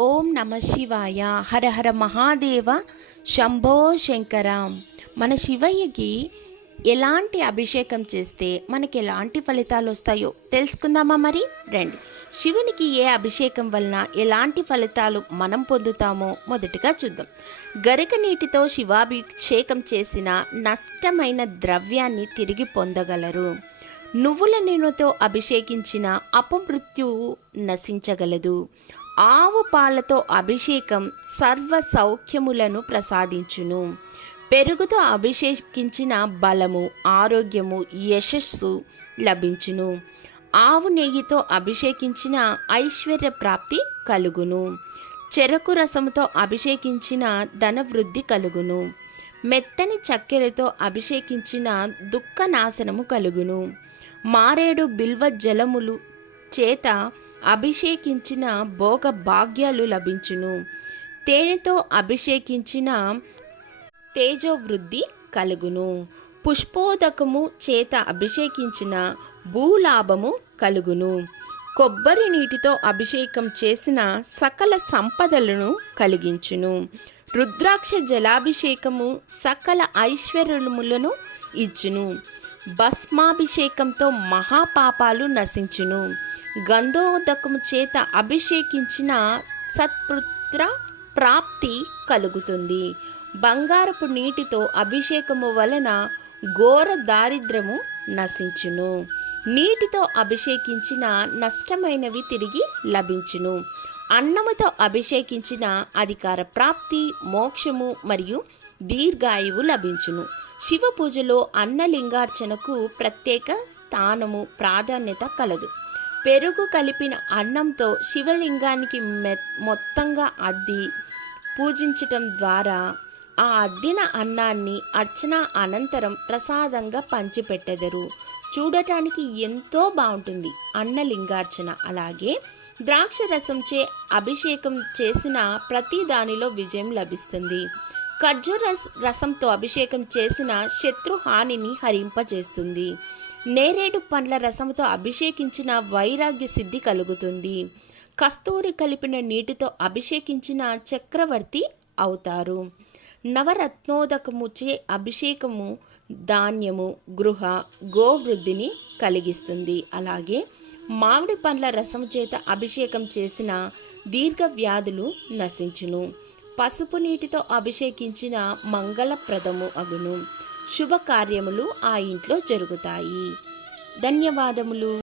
ఓం నమ శివాయ. హర హర మహాదేవ శంభో శంకర. మన శివయ్యకి ఎలాంటి అభిషేకం చేస్తే మనకి ఎలాంటి ఫలితాలు వస్తాయో తెలుసుకుందామా మరి? రండి. శివునికి ఏ అభిషేకం వలన ఎలాంటి ఫలితాలు మనం పొందుతామో మొదటిగా చూద్దాం. గరిక నీటితో శివాభిషేకం చేసిన నష్టమైన ద్రవ్యాన్ని తిరిగి పొందగలరు. నువ్వుల నూనెతో అభిషేకించిన అపమృత్యువు నశించగలదు. ఆవు పాలతో అభిషేకం సర్వ సౌఖ్యములను ప్రసాదించును. పెరుగుతో అభిషేకించిన బలము ఆరోగ్యము యశస్సు లభించును. ఆవు నెయ్యితో అభిషేకించిన ఐశ్వర్య ప్రాప్తి కలుగును. చెరకు రసముతో అభిషేకించిన ధనవృద్ధి కలుగును. మెత్తని చక్కెరతో అభిషేకించిన దుఃఖ నాశనము కలుగును. మారేడు బిల్వ జలములు చేత అభిషేకించిన భోగ భాగ్యాలు లభించును. తేనెతో అభిషేకించిన తేజోవృద్ధి కలుగును. పుష్పోదకము చేత అభిషేకించిన భూలాభము కలుగును. కొబ్బరి నీటితో అభిషేకం చేసిన సకల సంపదలను కలిగించును. రుద్రాక్ష జలాభిషేకము సకల ఐశ్వర్యములను ఇచ్చును. భస్మాభిషేకంతో మహాపాపాలు నశించును. గంధోదకము చేత అభిషేకించిన సత్పుత్ర ప్రాప్తి కలుగుతుంది. బంగారపు నీటితో అభిషేకము వలన ఘోర దారిద్రము నశించును. నీటితో అభిషేకించిన నష్టమైనవి తిరిగి లభించును. అన్నముతో అభిషేకించిన అధికార ప్రాప్తి మోక్షము మరియు దీర్ఘాయువు లభించును. శివ పూజలో అన్నలింగార్చనకు ప్రత్యేక స్థానము ప్రాధాన్యత కలదు. పెరుగు కలిపిన అన్నంతో శివలింగానికి మె మొత్తంగా అద్ది పూజించటం ద్వారా ఆ అద్దిన అన్నాన్ని అర్చన అనంతరం ప్రసాదంగా పంచిపెట్టెదరు. చూడటానికి ఎంతో బాగుంటుంది అన్నలింగార్చన. అలాగే ద్రాక్ష రసంచే అభిషేకం చేసిన ప్రతి దానిలో విజయం లభిస్తుంది. ఖర్జూర రసంతో అభిషేకం చేసిన శత్రు హానిని హరింపజేస్తుంది. నేరేడు పండ్ల రసంతో అభిషేకించిన వైరాగ్య సిద్ధి కలుగుతుంది. కస్తూరి కలిపిన నీటితో అభిషేకించిన చక్రవర్తి అవుతారు. నవరత్నోదకముచే అభిషేకము ధాన్యము గృహ గోవృద్ధిని కలిగిస్తుంది. అలాగే మామిడి పండ్ల రసం చేత అభిషేకం చేసిన దీర్ఘ వ్యాధులు నశించును. పసుపు నీటితో అభిషేకించిన మంగళప్రదము అగును. శుభకార్యములు ఆ ఇంట్లో జరుగుతాయి. ధన్యవాదములు.